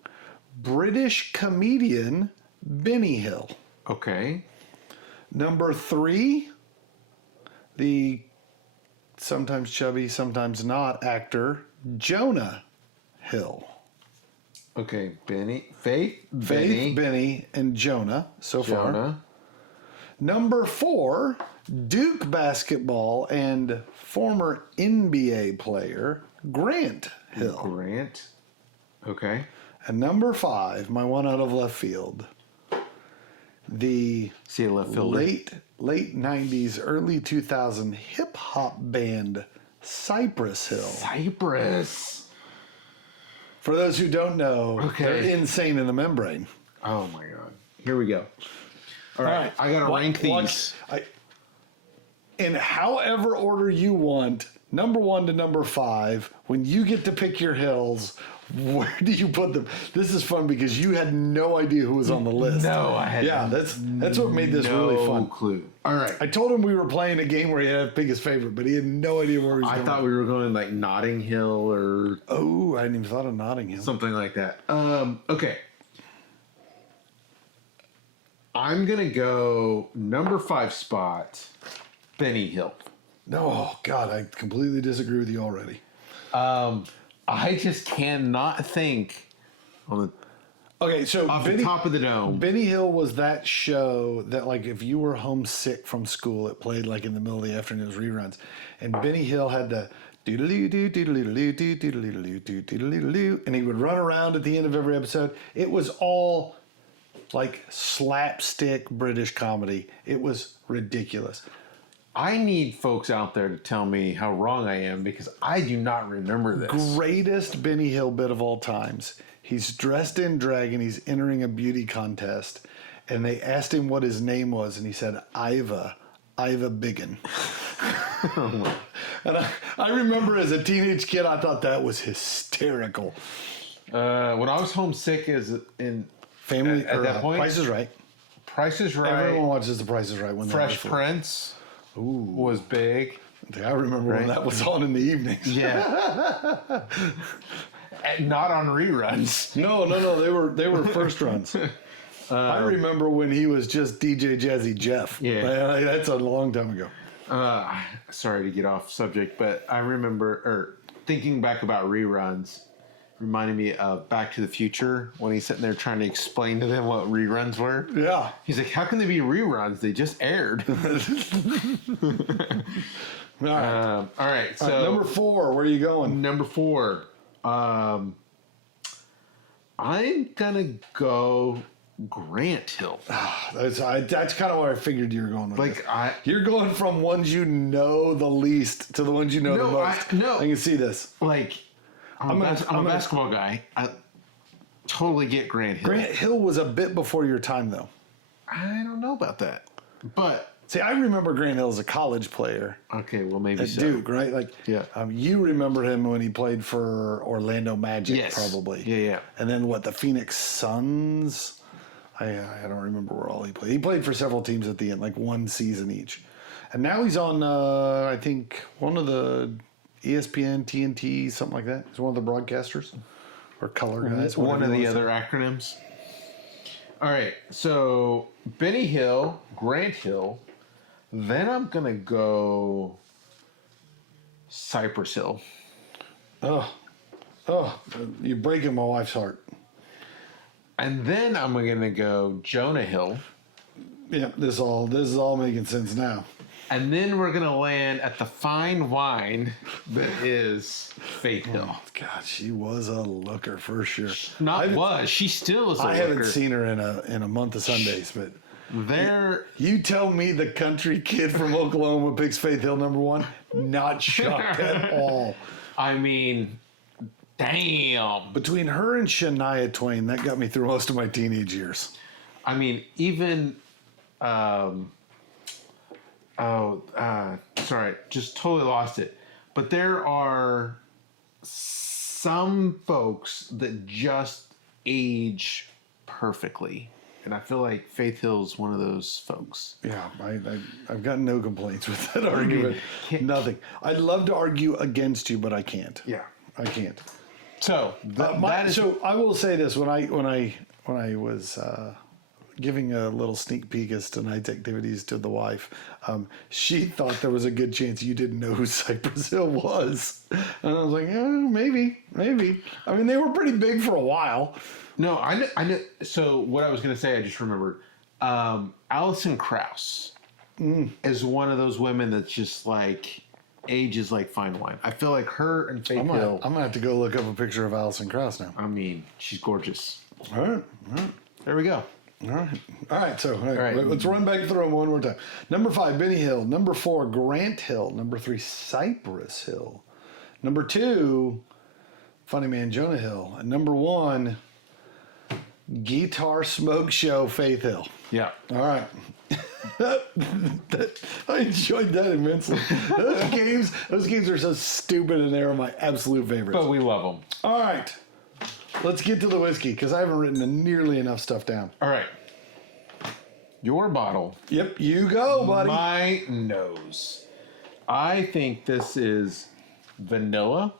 British comedian, Benny Hill. Okay. Number 3, the sometimes chubby, sometimes not actor, Jonah Hill. Okay, Faith, Benny, and Jonah so far. Jonah. Number 4, Duke basketball and former NBA player, Grant Hill. Grant. Okay. And number 5, my one out of left field, the See a left fielder. late 90s, early 2000 hip hop band, Cypress Hill. Cypress. For those who don't know, they're insane in the membrane. Oh my God. Here we go. All right. I gotta rank these. in however order you want, number 1 to number 5, when you get to pick your hills, where do you put them? This is fun because you had no idea who was on the list. No, I had Yeah, that's what made this really fun. No clue. All right. I told him we were playing a game where he had to pick his favorite, but he had no idea where he was I going. thought we were going like Notting Hill or Oh, I hadn't even thought of Notting Hill. something like that. Okay. I'm going to go number 5 spot, Benny Hill. No, God, I completely disagree with you already. I just cannot think on Okay, so the, off the top of the dome. Benny Hill was that show that, like, if you were homesick from school, it played like in the middle of the afternoon, it was reruns. And Benny Hill had the doodle-doo, doodle-doo, doodle-doo, doodle-doo, and he would run around at the end of every episode. It was all like slapstick British comedy. It was ridiculous. I need folks out there to tell me how wrong I am because I do not remember this. Greatest Benny Hill bit of all times. He's dressed in drag and he's entering a beauty contest. And they asked him what his name was, and he said, Iva Biggin. And I remember as a teenage kid, I thought that was hysterical. When I was homesick Family at that point, Price is Right. Price is Right. Everyone watches The Price is Right when they're Fresh full. Prince was big. I remember when that was on in the evenings. Yeah. And not on reruns. No, they were first runs. I remember when he was just DJ Jazzy Jeff. Yeah. That's a long time ago. Sorry to get off subject, but I remember, thinking back about reruns, reminded me of Back to the Future when he's sitting there trying to explain to them what reruns were. Yeah. He's like, how can they be reruns? They just aired. All right. All right. So Number 4, where are you going? Number 4. I'm gonna go Grant Hill. That's kind of where I figured you were going with Like this. You're going from ones you know the least to the ones you know the most. I can see this. Like I'm a basketball guy. I totally get Grant Hill. Grant Hill was a bit before your time, though. I don't know about that, but See, I remember Grant Hill as a college player okay, well maybe at so. Duke, right? Like, Yeah. You remember him when he played for Orlando Magic, Yes. probably. Yeah. And then what? The Phoenix Suns. I don't remember where all he played. He played for several teams at the end, like one season each. And now he's on, I think, one of the ESPN, TNT, something like that. He's one of the broadcasters or color guys. One whatever of you the wanna other acronyms. All right, so Benny Hill, Grant Hill, then I'm gonna go Cypress Hill. say. Oh, you're breaking my wife's heart. And then I'm gonna go Jonah Hill. Yeah, this is all making sense now. And then we're gonna land at the fine wine that is Faith Hill. Oh, God, she was a looker for sure. She still is a I looker. haven't seen her in a month of Sundays, but There, you tell me the country kid from Oklahoma picks Faith Hill number 1, not shocked at all. I mean, damn. Between her and Shania Twain, that got me through most of my teenage years. I mean, even, sorry, just totally lost it. But there are some folks that just age perfectly. And I feel like Faith Hill's one of those folks. Yeah, I've got no complaints with that argument. Nothing. I'd love to argue against you, but I can't. Yeah. I can't. So, So I will say this: when I was giving a little sneak peek as tonight's activities to the wife, she thought there was a good chance you didn't know who Cypress Hill was, and I was like, yeah, maybe. I mean, they were pretty big for a while. No, I know. So what I was going to say, I just remembered. Alison Krauss is one of those women that's just like ages like fine wine. I feel like her and Faith Hill. I'm gonna have to go look up a picture of Alison Krauss now. I mean, she's gorgeous. All right. There we go. All right. So right. let's run back through them one more time. Number 5, Benny Hill. Number 4, Grant Hill. Number 3, Cypress Hill. Number 2, Funny Man Jonah Hill. And number 1, Guitar Smoke Show Faith Hill. Yeah. All right. I enjoyed that immensely. Those games are so stupid, and they are my absolute favorites. But we love them. All right, let's get to the whiskey because I haven't written nearly enough stuff down. All right. Your bottle. Yep, you go, buddy. My nose. I think this is vanilla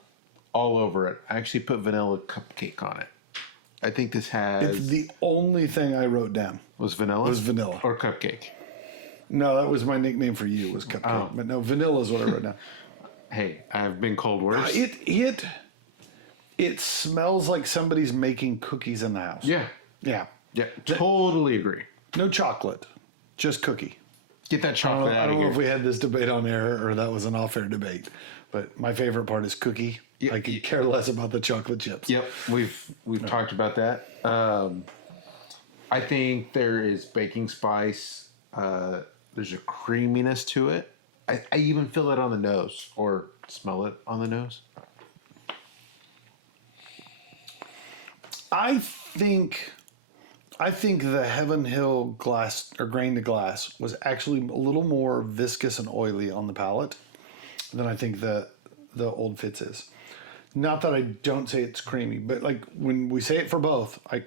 all over it. I actually put vanilla cupcake on it. I think this has... It's the only thing I wrote down. Was vanilla? Was vanilla. Or cupcake? No, that was my nickname for you, was cupcake. Oh. But no, vanilla is what I wrote down. Hey, I've been cold worse. It smells like somebody's making cookies in the house. Yeah. Yeah. Yeah, totally agree. No chocolate, just cookie. Get that chocolate I out of don't know here. if we had this debate on air or that was an off-air debate, but my favorite part is cookie. Yeah, I could care less about the chocolate chips. Yep, we've talked about that. I think there is baking spice. There's a creaminess to it. I even feel it on the nose or smell it on the nose. I think the Heaven Hill glass or grain to glass was actually a little more viscous and oily on the palate than I think the Old Fitz is. Not that I don't say it's creamy, but like when we say it for both, I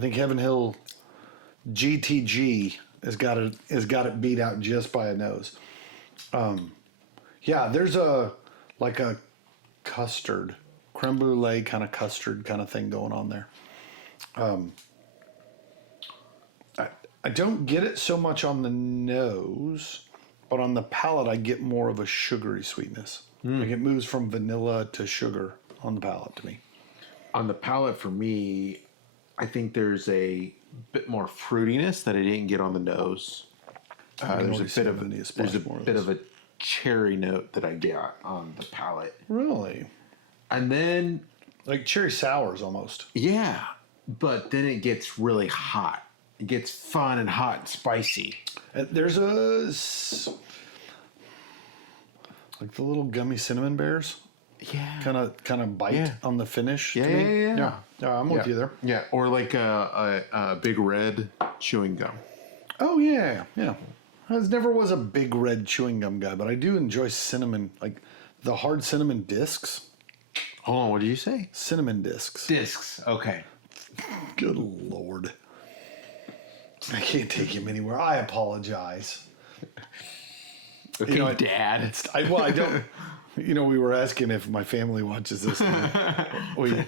think Heaven Hill GTG has got it beat out just by a nose. Yeah, there's a custard, creme brulee kind of custard kind of thing going on there. I don't get it so much on the nose, but on the palate I get more of a sugary sweetness. Like it moves from vanilla to sugar on the palate to me. On the palate for me, I think there's a bit more fruitiness that I didn't get on the nose. There's a bit of a cherry note that I get on the palate. Really? And then Like cherry sours almost. yeah, but then it gets really hot. It gets fun and hot and spicy. There's like the little gummy cinnamon bears Yeah. kind of bite Yeah. on the finish. to Yeah, me. yeah. Yeah, I'm with you there. Yeah, or like a big red chewing gum. Oh yeah. I never was a big red chewing gum guy, but I do enjoy cinnamon, like the hard cinnamon discs. Hold on, what did you say? Cinnamon discs. Discs. Okay. Good Lord. I can't take him anywhere. I apologize. Okay, You know, Dad. I don't. You know, we were asking if my family watches this. We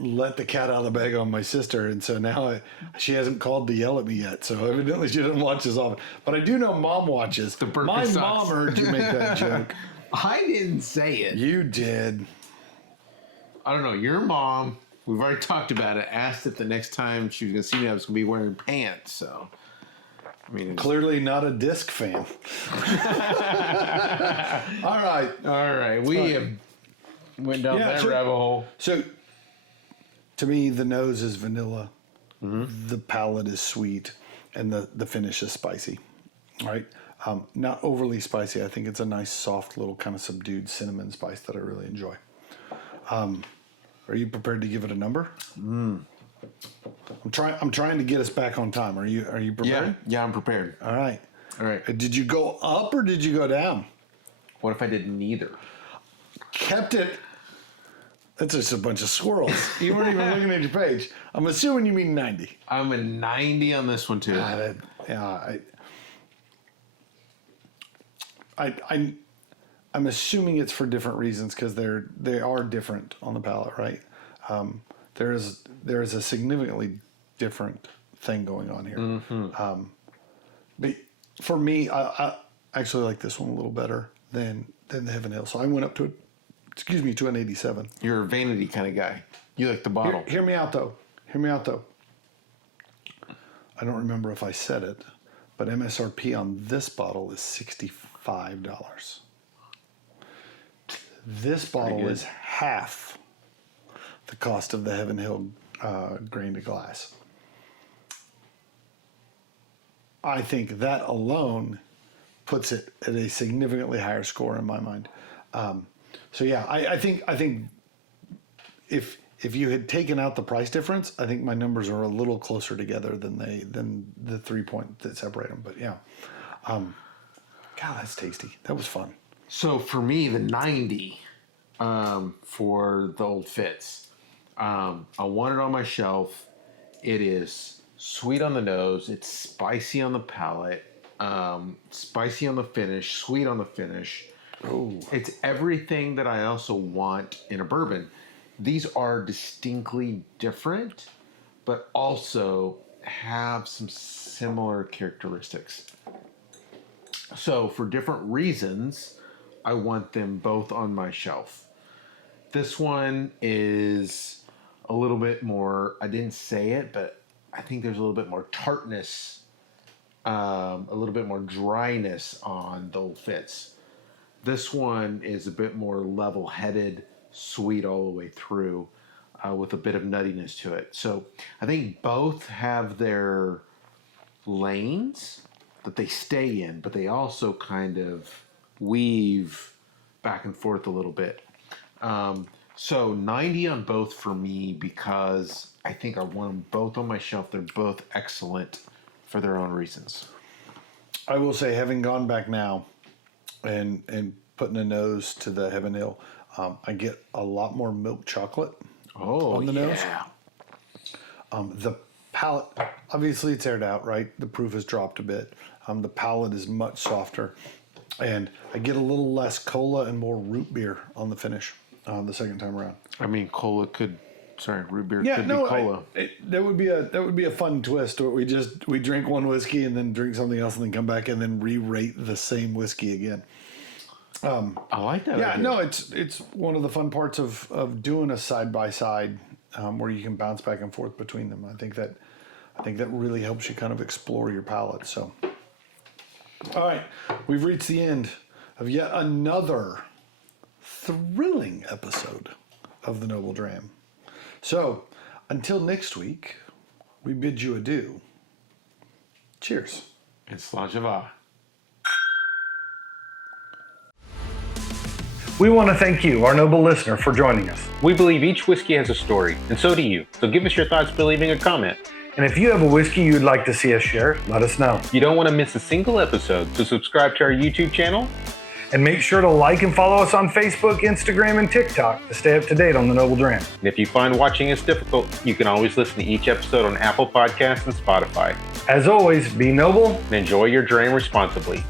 let the cat out of the bag on my sister, and so now she hasn't called to yell at me yet. So evidently she doesn't watch as often. But I do know Mom watches. My Birkenstocks. mom heard you make that joke. I didn't say it. You did. I don't know. Your mom, we've already talked about it, asked if the next time she was going to see me, I was going to be wearing pants. So, I mean, Clearly not a disc fan. All right. all right. We have went down Yeah, that sure. rabbit hole. So, to me, the nose is vanilla, the palate is sweet, and the finish is spicy. All right, not overly spicy. I think it's a nice, soft, little kind of subdued cinnamon spice that I really enjoy. Are you prepared to give it a number? I'm trying to get us back on time. Are you prepared? Yeah, I'm prepared. All right. All right. Did you go up or did you go down? What if I did neither? Kept it. That's just a bunch of squirrels. You weren't even looking at your page. I'm assuming you mean 90. I'm a 90 on this one, too. I'm assuming it's for different reasons because they are different on the palate, right? There is a significantly different thing going on here. But for me, I actually like this one a little better than the Heaven Hill. So I went up to an 87. You're a vanity kind of guy. You like the bottle. Hear me out though. I don't remember if I said it, but MSRP on this bottle is $65. This bottle good. is half the cost of the Heaven Hill grain to glass. I think that alone puts it at a significantly higher score in my mind. So yeah, I think if if you had taken out the price difference, I think my numbers are a little closer together than the 3 point that separate them. But yeah, God, that's tasty. That was fun. So for me, the 90 for the Old Fitz, I want it on my shelf. It is sweet on the nose. It's spicy on the palate. Spicy on the finish. Sweet on the finish. Oh, It's everything that I also want in a bourbon. These are distinctly different, but also have some similar characteristics. So for different reasons, I want them both on my shelf. This one is a little bit more, I didn't say it, but I think there's a little bit more tartness, a little bit more dryness on the Old Fitz. This one is a bit more level-headed, sweet all the way through, with a bit of nuttiness to it. So I think both have their lanes that they stay in, but they also kind of weave back and forth a little bit. So 90 on both for me because I think I want them both on my shelf. They're both excellent for their own reasons. I will say, having gone back now and putting a nose to the Heaven Hill, I get a lot more milk chocolate on the nose. The palate, obviously it's aired out, right? The proof has dropped a bit. The palate is much softer. And I get a little less cola and more root beer on the finish the second time around. I mean, root beer could be cola. That would be a fun twist. Where we drink one whiskey and then drink something else and then come back and then re-rate the same whiskey again. I like that. Yeah, idea. no, it's one of the fun parts of doing a side by side where you can bounce back and forth between them. I think that really helps you kind of explore your palate. So, all right, we've reached the end of yet another thrilling episode of the Noble Dram. So, until next week, we bid you adieu. Cheers. And Slajava. We want to thank you, our noble listener, for joining us. We believe each whiskey has a story, and so do you. So give us your thoughts by leaving a comment. And if you have a whiskey you'd like to see us share, let us know. You don't want to miss a single episode, so subscribe to our YouTube channel. And make sure to like and follow us on Facebook, Instagram, and TikTok to stay up to date on the Noble Dram. And if you find watching us difficult, you can always listen to each episode on Apple Podcasts and Spotify. As always, be noble And enjoy your dram responsibly.